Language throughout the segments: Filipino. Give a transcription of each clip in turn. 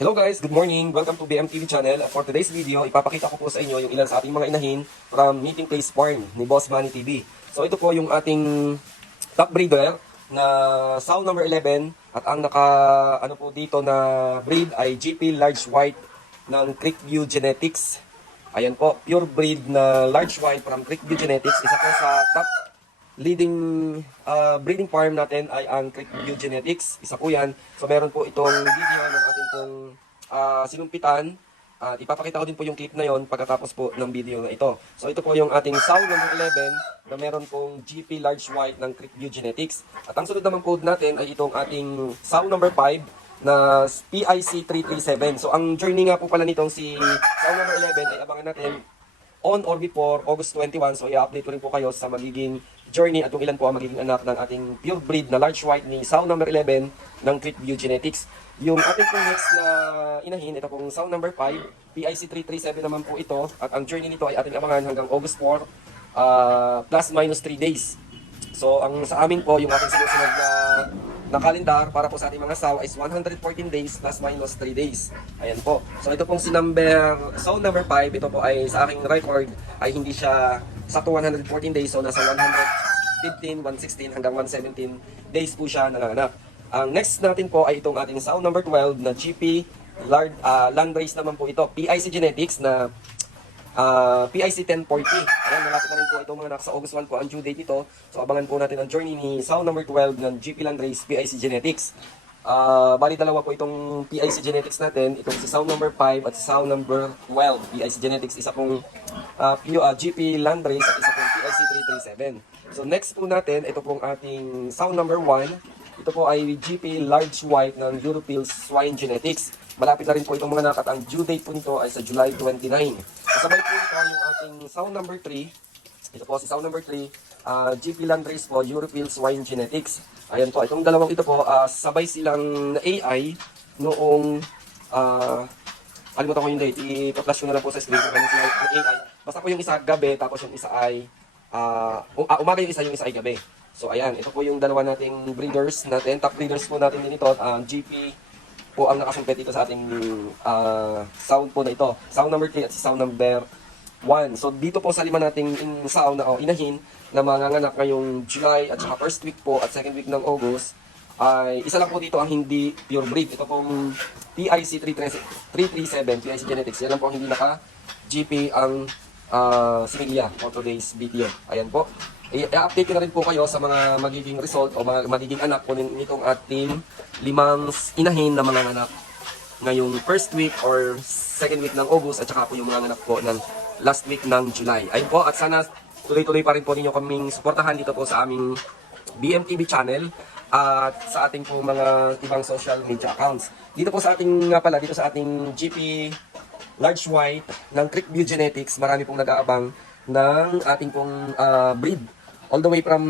Hello guys, good morning. Welcome to BMTV channel. For today's video, ipapakita ko po sa inyo yung ilan sa ating mga inahin from Meeting Place Farm ni Boss Manny TV. So ito po yung ating top breeder na sow number 11 at ang naka ano po dito na breed ay GP Large White ng Creekview Genetics. Ayan po, pure breed na large white from Creekview Genetics. Isa po sa top leading uh, breeding farm natin ay ang Creekview Genetics. Isa po yan. So meron po itong video pong uh, sinumpitan. At ipapakita ko din po yung clip na yon pagkatapos po ng video na ito. So ito po yung ating sow number 11 na meron pong GP Large White ng Creekview Genetics. At ang sunod naman code natin ay itong ating sow number 5 na PIC 337. So ang journey nga po pala nitong si sow number 11 ay abangan natin on or before August 21. So, i-update ko rin po kayo sa magiging journey at kung ilan po ang magiging anak ng ating pure breed na large white ni sow number 11 ng Creekview Genetics. Yung ating pong next na inahin, ito pong sow number 5, PIC 337 naman po ito. At ang journey nito ay ating abangan hanggang August 4, uh, plus minus 3 days. So, ang sa amin po, yung ating sinusunod na, na kalendar para po sa ating mga saw is 114 days plus minus 3 days. Ayan po. So, ito pong si number, saw number 5, ito po ay sa aking record ay hindi siya sakto 114 days. So, nasa 115, 116 hanggang 117 days po siya nanganak. Ang next natin po ay itong ating saw number 12 na GP Lard, uh, Land Race naman po ito. PIC Genetics na Ah, PIC 1040. Ayan, malapit na rin po itong mga nasa August 1 po ang due date nito. So, abangan po natin ang journey ni Sow number 12 ng GP Land Race PIC Genetics. Ah, bali dalawa po itong PIC Genetics natin. Itong si Sow number 5 at si Sow number 12. PIC Genetics, isa pong ah, P- ah, GP Land Race at isa pong PIC 337. So, next po natin, ito pong ating Sow number 1. Ito po ay GP Large White ng Europils Swine Genetics. Malapit na rin po itong mga anak at ang due date po nito ay sa July 29. Kasabay po ito yung ating sound number 3. Ito po si sound number 3, uh, GP Land Race po, Europils Swine Genetics. Ayan po, itong dalawang ito po, ah, sabay silang AI noong, uh, kalimutan ko yung date, i-flash ko na lang po sa screen sila AI. Basta po yung isa gabi, tapos yung isa ay, ah, ah, umaga yung isa, yung isa ay gabi. So ayan, ito po yung dalawa nating breeders natin, top breeders po natin din ito, um, GP po ang nakasumpet dito sa ating ah, sound po na ito. Sound number 3 at sound number 1. So dito po sa lima nating in sound na oh, inahin na manganganak ngayong July at saka first week po at second week ng August ay isa lang po dito ang hindi pure breed. Ito pong PIC 337, PIC Genetics. Yan lang po ang hindi naka GP ang uh, similya for today's video. Ayan po. I-update na rin po kayo sa mga magiging result o mga magiging anak po nitong ating limang inahin na mga anak ngayong first week or second week ng August at saka po yung mga anak po ng last week ng July. Ayun po at sana tuloy-tuloy pa rin po ninyo kaming suportahan dito po sa aming BMTV channel at sa ating po mga ibang social media accounts. Dito po sa ating nga pala, dito sa ating GP Large White ng Creekview Genetics, marami pong nag-aabang ng ating pong ah, breed. All the way from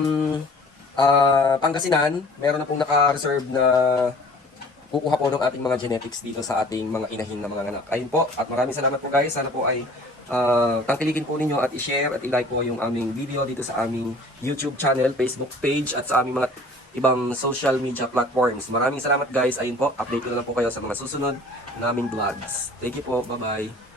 ah, Pangasinan, meron na pong naka-reserve na kukuha po ng ating mga genetics dito sa ating mga inahin na mga anak. Ayun po, at maraming salamat po guys. Sana po ay uh, tangkilikin po ninyo at i-share at i-like po yung aming video dito sa aming YouTube channel, Facebook page at sa aming mga ibang social media platforms. Maraming salamat guys. Ayun po, update ko na lang po kayo sa mga susunod naming vlogs. Thank you po. Bye-bye.